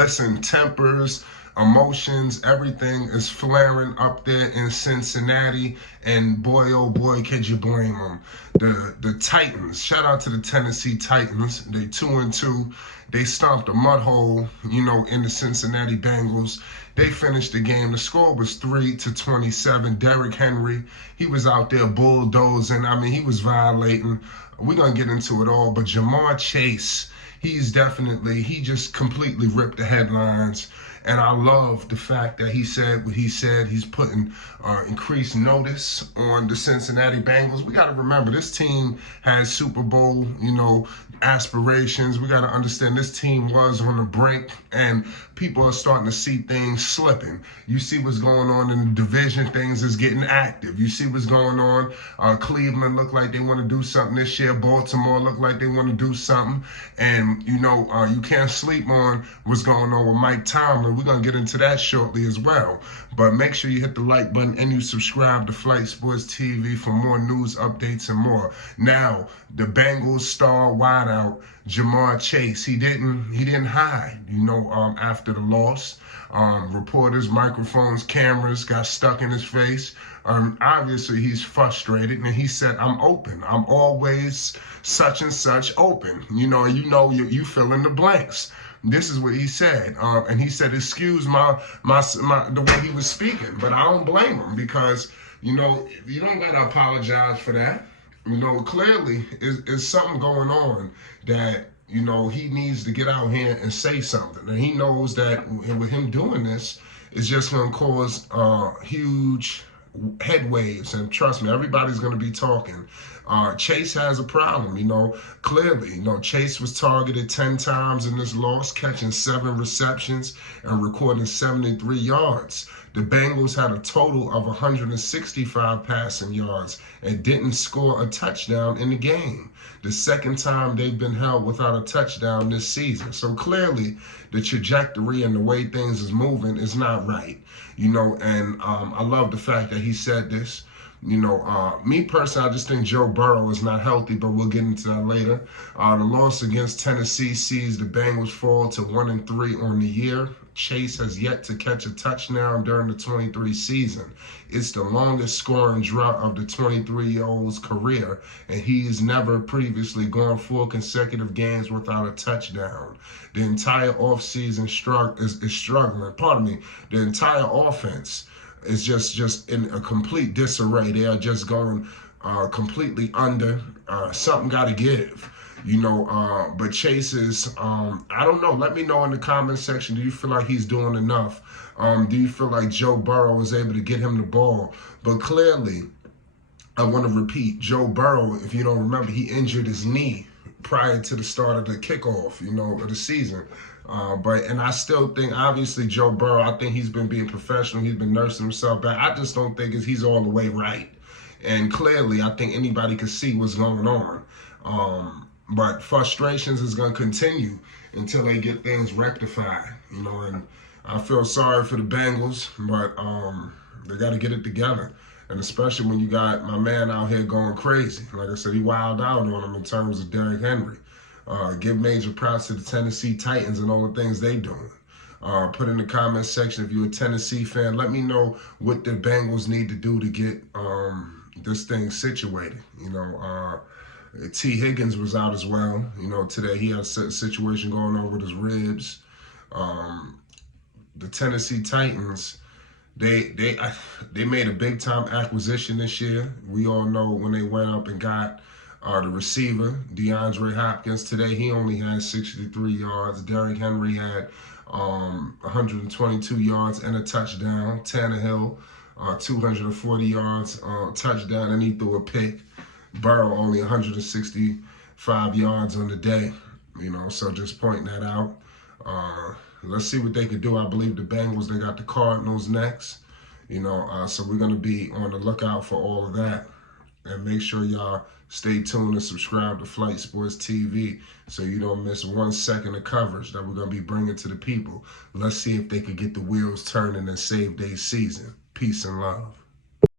Listen, tempers, emotions, everything is flaring up there in Cincinnati, and boy, oh boy, could you blame them. The Titans, shout out to the Tennessee Titans. They 2-2. They stomped a mud hole, in the Cincinnati Bengals. They finished the game. The score was 3-27. Derrick Henry, he was out there bulldozing. He was violating. We're going to get into it all. But Jamarr Chase, he just completely ripped the headlines. And I love the fact that he said what he said. He's putting increased notice on the Cincinnati Bengals. We got to remember, this team has Super Bowl, aspirations. We got to understand this team was on the brink, and people are starting to see things slipping. You see what's going on in the division. Things is getting active. You see what's going on. Cleveland look like they want to do something this year. Baltimore look like they want to do something. And, you can't sleep on what's going on with Mike Tomlin. We're going to get into that shortly as well. But make sure you hit the like button and you subscribe to Flight Sports TV for more news, updates, and more. Now, the Bengals star wideout, Jamarr Chase, he didn't hide, after the loss. Reporters, microphones, cameras got stuck in his face. Obviously, he's frustrated, and he said, "I'm open. I'm always such and such open." You fill in the blanks. This is what he said, and he said, "Excuse my the way he was speaking," but I don't blame him because you don't gotta apologize for that. Clearly, is something going on that he needs to get out here and say something, and he knows that with him doing this, it's just going to cause huge headwaves, and trust me, everybody's going to be talking. Chase has a problem, clearly. Chase was targeted 10 times in this loss, catching 7 receptions and recording 73 yards. The Bengals had a total of 165 passing yards and didn't score a touchdown in the game. The second time they've been held without a touchdown this season. So clearly, the trajectory and the way things is moving is not right. And I love the fact that he said this. Me personally, I just think Joe Burrow is not healthy, but we'll get into that later. The loss against Tennessee sees the Bengals fall to 1-3 on the year. Chase has yet to catch a touchdown during the 23 season. It's the longest scoring drought of the 23-year-old's career, and he's never previously gone 4 consecutive games without a touchdown. The entire offseason is struggling. Pardon me. The entire offense is just in a complete disarray. They are just going completely under. Something got to give. But Chase is, I don't know. Let me know in the comment section. Do you feel like he's doing enough? Do you feel like Joe Burrow was able to get him the ball? But clearly, I want to repeat, Joe Burrow, if you don't remember, he injured his knee prior to the start of the kickoff, of the season. And I still think, obviously, Joe Burrow, I think he's been being professional. He's been nursing himself back. I just don't think he's all the way right. And clearly, I think anybody can see what's going on. But frustrations is going to continue until they get things rectified, and I feel sorry for the Bengals, but they got to get it together. And especially when you got my man out here going crazy. Like I said, he wilded out on him in terms of Derrick Henry. Give major props to the Tennessee Titans and all the things they doing. Put in the comment section if you're a Tennessee fan. Let me know what the Bengals need to do to get this thing situated. T. Higgins was out as well. Today he had a situation going on with his ribs. The Tennessee Titans, they made a big time acquisition this year. We all know when they went up and got the receiver, DeAndre Hopkins. Today he only had 63 yards. Derrick Henry had 122 yards and a touchdown. Tannehill, 240 yards, touchdown, and he threw a pick. Burrow only 165 yards on the day, so just pointing that out. Let's see what they could do. I believe the Bengals, they got the Cardinals next, so we're going to be on the lookout for all of that. And make sure y'all stay tuned and subscribe to Flight Sports TV so you don't miss 1 second of coverage that we're going to be bringing to the people. Let's see if they could get the wheels turning and save their season. Peace and love.